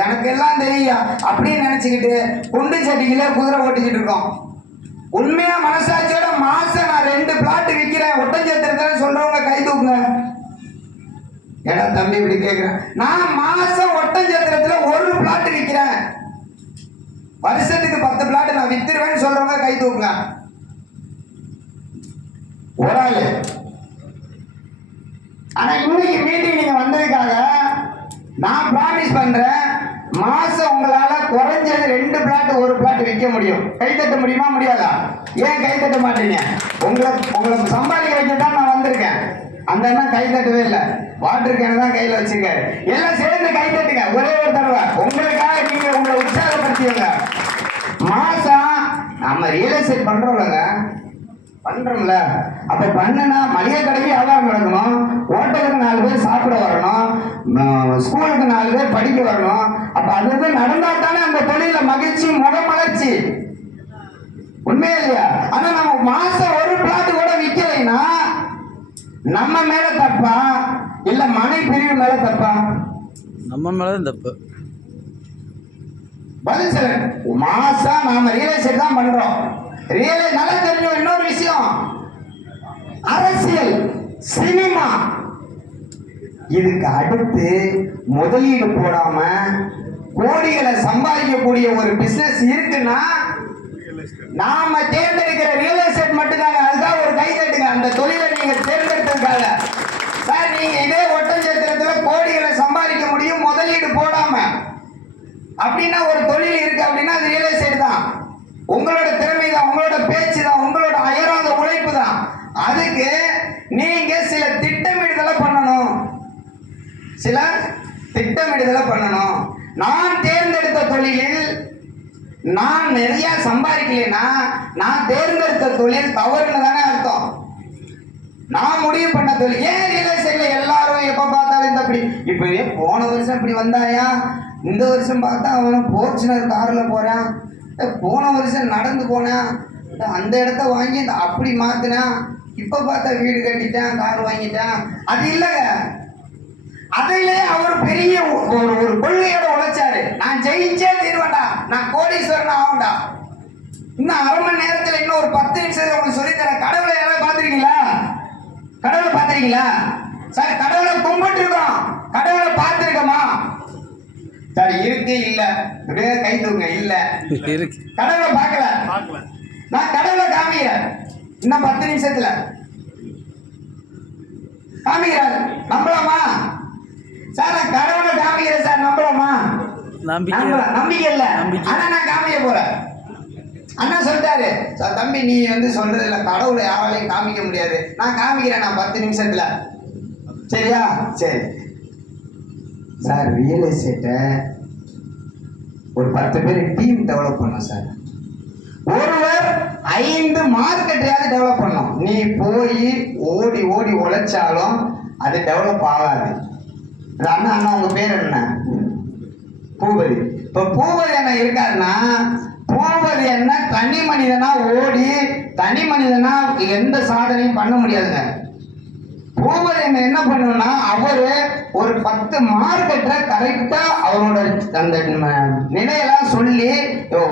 எனக்கு எல்லாம் தெரியும் அப்படின்னு நினைச்சுக்கிட்டு குண்டு சட்டிக்கிலே குதிரை ஓட்டிக்கிட்டு இருக்கோம். உண்மையா மனசாட்சியோட மாசம் நான் ரெண்டு பிளாட் விற்கிறேன் ஒட்டஞ்சத்திரத்துல சொல்றவங்க கை தூக்குங்க. ஏடா தம்பி இப்படி கேட்கிறேன் நான் மாசம் ஒட்டஞ்சத்திரத்துல ஒரு பிளாட் விற்கிறேன் வருஷத்துக்கு பத்து பிளாட் நான் வித்துருவேன்னு சொல்றவங்க கை தூக்குங்க. ஒரு ஆள். ஆனா இன்னைக்கு மீட்டிங் நீங்க வந்ததுக்காக நான் ப்ராமிஸ் பண்றேன். மாசம் உங்களால குறைஞ்சது ரெண்டு பிளாட் ஒரு பிளாட் விற்க முடியும். கை தட்ட முடியுமா முடியாதா? ஏன் கை தட்ட மாட்டீங்க? உங்களை உங்களை சம்பாதிக்க வைக்க தான் நான் வந்திருக்கேன். அந்த அண்ணா கை தட்டவே இல்லை. வாட்டர் கேன் தான் கையில வச்சிருக்காரு. எல்லாம் சேர்ந்து கை தட்டுங்க. ஒரே ஒரு தடவை. உங்களுக்காக நீங்க உங்களை உற்சாகப்படுத்தியுங்க மாசம் நம்ம ரியல் எஸ்டேட் பண்றோம்லங்க பண்றோம்ல. அப்ப பண்ணுனா மளிகை கடைக்கு வியாபாரம் நடக்கணும் ஹோட்டலுக்கு நாலு பேர் சாப்பிட வரணும். ஸ்கூலுக்கு நாலு பேர் படிக்க வரணும். அப்ப அது நடந்தா தானே அந்த தொழில மகிழ்ச்சி முகமலர்ச்சி உண்மையா இல்லையா? ஆனா நம்ம மாசம் ஒரு பிளாட் கூட விற்கலைன்னா நம்ம மேல தப்பா? இல்ல மனை பிரிவு மேல தப்பா? நம்ம மேலே தான் தப்பு. பதில் சொல்லுங்க மாசம் நாம ரியல் எஸ்டேட் தான் பண்றோம். ரியல் நல்லா தெரியும் இன்னொரு விஷயம் அரசியல் சினிமா. இதுக்கு அடுத்து முதலீடு போடாம கோடிகளை சம்பாதிக்கக்கூடிய ஒரு பிசினஸ் இருக்குன்னா நாம தேர்ந்தெடுக்கிற ரியல் எஸ்டேட் மட்டும்தாங்க. அதுதான் ஒரு கை தட்டுங்க அந்த தொழிலை நீங்க தேர்ந்தெடுத்ததுக்காக சார் நீங்க இதே ஒட்டஞ்சத்திரத்துல கோடிகளை சம்பாதிக்க முடியும் முதலீடு போடாம. அப்படின்னா ஒரு தொழில் இருக்கு அப்படின்னா அது ரியல் எஸ்டேட் தான். உங்களோட திறமை தான் உங்களோட பேச்சு தான் உங்களோட அயரம் அதுக்கு நீங்க சில திட்டமிடுதலை பண்ணணும். சில திட்டமிடுதலை பண்ணணும். நான் தேர்ந்தெடுத்த தொழிலில் நான் நிறைய சம்பாதிக்கலைன்னா நான் தேர்ந்தெடுத்த தொழில் தவறுன்னு தானே அர்த்தம். நான் முடிவு பண்ண தொழில் ஏன் ரியல் எஸ்டேட்ல எல்லாரும் எப்போ பார்த்தாலும் இந்த அப்படி இப்போ போன வருஷம் இப்படி வந்தாயா? இந்த வருஷம் பார்த்தா அவன் போர்ச்சுனர் காரில் போகிறான் போன வருஷம் நடந்து போனான் அந்த இடத்த வாங்கி இந்த அப்படி மாத்தினான் இப்ப பார்த்தா வீடு கட்டிட்டான் கார் வாங்கிட்டான். அது இல்லைங்க. அதிலே அவர் பெரிய ஒரு ஒரு கொள்கையோட உழைச்சாரு. நான் ஜெயிச்சே தீர்வேன்டா நான் கோடீஸ்வரன் ஆகும்டா இன்னும் அரை மணி நேரத்துல இன்னும் ஒரு பத்து நிமிஷத்துல உங்களுக்கு சொல்லித்தரேன். கடவுளை யாராவது பார்த்துருக்கீங்களா? கடவுளை பார்த்துருக்கீங்களா? சார் கடவுளை கும்பிட்டு இருக்கோம் கடவுளை பார்த்துருக்கோமா? சார் இருக்கு இல்ல. அப்படியே கை தூங்க. இல்ல. இருக்கு. கடவுளை பார்க்கல. நான் கடவுளை காமிக்கிறேன். இன்னும் பத்து நிமிஷத்துல. காமிக்கிறாரு. நம்பலாமா? சார் நான் கடவுளை காமிக்கிறேன் சார். நம்பலாமா? நம்பிக்கை நம்பிக்கை இல்ல. ஆனா நான் காமிக்க போறேன். அண்ணா சொல்லிட்டாரு. சார் தம்பி நீ வந்து சொல்றது இல்ல. கடவுளை யாராலையும் காமிக்க முடியாது. நான் காமிக்கிறேன் நான் பத்து நிமிஷத்துல. சரியா? சரி. சார் ரியல் எஸ்டேட்டை ஒரு பத்து பேர் டீம் டெவலப் பண்ணோம் சார். ஒருவர் ஐந்து மார்க்கெட்டையாவது டெவலப் பண்ணோம் நீ போய் ஓடி ஓடி உழைச்சாலும் அது டெவலப் ஆகாது. அது அண்ணா அண்ணா உங்க பேர் என்ன? பூபதி. இப்ப பூபதி என்ன இருக்காருன்னா பூபதி என்ன தனி மனிதனா ஓடி தனி மனிதனா எந்த சாதனையும் பண்ண முடியாதுங்க. பூபதி என்ன என்ன பண்ணுன்னா அவரு ஒரு பத்து மார்க்கெட்டை கரெக்டா அவரோட அந்த நிலையெல்லாம் சொல்லி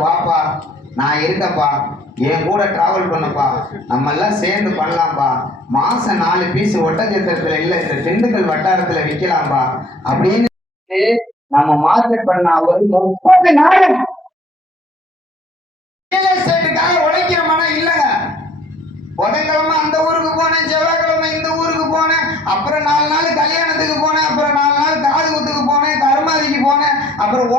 வாப்பா நான் இருக்கேன்ப்பா. என் கூட டிராவல் பண்ணப்பா. நம்ம எல்லாம் சேர்ந்து பண்ணலாம்ப்பா. மாசம் நாலு பீஸ் ஒட்டச்சத்திரத்துல இல்ல இந்த திண்டுக்கல் வட்டாரத்துல விற்கலாம்ப்பா அப்படின்னு நம்ம மார்க்கெட் பண்ண ஒரு முப்பது நாள்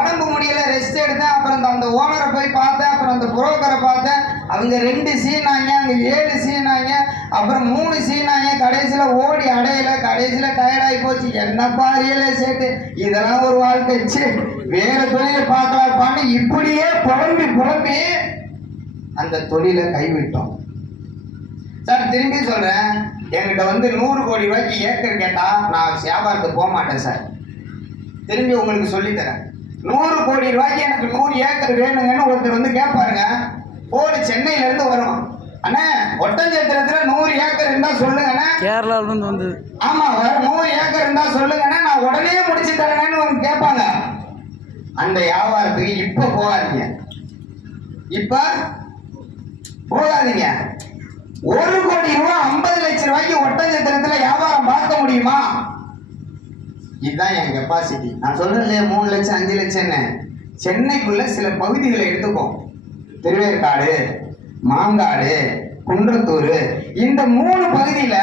உடம்பு முடியல ரெஸ்ட் எடுத்தேன் அப்புறம் அந்த ஓனரை போய் பார்த்தேன் அப்புறம் அந்த புரோக்கரை பார்த்தேன். அவங்க ரெண்டு சீனாங்க அங்கே ஏழு சீனாங்க அப்புறம் மூணு சீனாங்க கடைசியில் ஓடி அடையலை. கடைசியில் டயர்டாகி போச்சு. என்னப்பா ரியல் எஸ்டேட்டு இதெல்லாம் ஒரு வாழ்க்கை. சரி வேற தொழிலை பார்க்கலாப்பான்னு இப்படியே புலம்பி புலம்பி அந்த தொழிலை கைவிட்டோம். சார் திரும்பி சொல்றேன். என்கிட்ட வந்து நூறு கோடி ரூபாய்க்கு ஏக்கர் கேட்டா நான் வியாபாரத்துக்கு போக மாட்டேன் சார். திரும்பி உங்களுக்கு சொல்லித்தரேன். நூறு கோடி ரூபாய்க்கு எனக்கு நூறு ஏக்கர் வேணுங்கன்னு ஒருத்தர் வந்து கேட்பாருங்க போடு சென்னையில இருந்து வரும். அண்ணே ஒட்டஞ்சத்திரத்துல நூறு ஏக்கர் இருந்தா சொல்லுங்க அண்ணே கேரளால இருந்து வந்து ஆமா நூறு ஏக்கர் இருந்தா சொல்லுங்கண்ணே. நான் உடனே முடிச்சு தரேன்னு கேட்பாங்க அந்த வியாபாரத்துக்கு இப்ப போகாதீங்க. இப்ப போகாதீங்க. ஒரு கோடி ரூபாய் ஐம்பது லட்சம் ரூபாய்க்கு ஒட்டஞ்சத்திரத்துல வியாபாரம் பார்க்க முடியுமா? இதுதான் என் கெப்பாசிட்டி நான் சொல்கிறேன் இல்லையா மூணு லட்சம் அஞ்சு லட்சம் என்ன? சென்னைக்குள்ள சில பகுதிகளை எடுத்துப்போம் திருவேற்காடு மாங்காடு குன்றத்தூர் இந்த மூணு பகுதியில்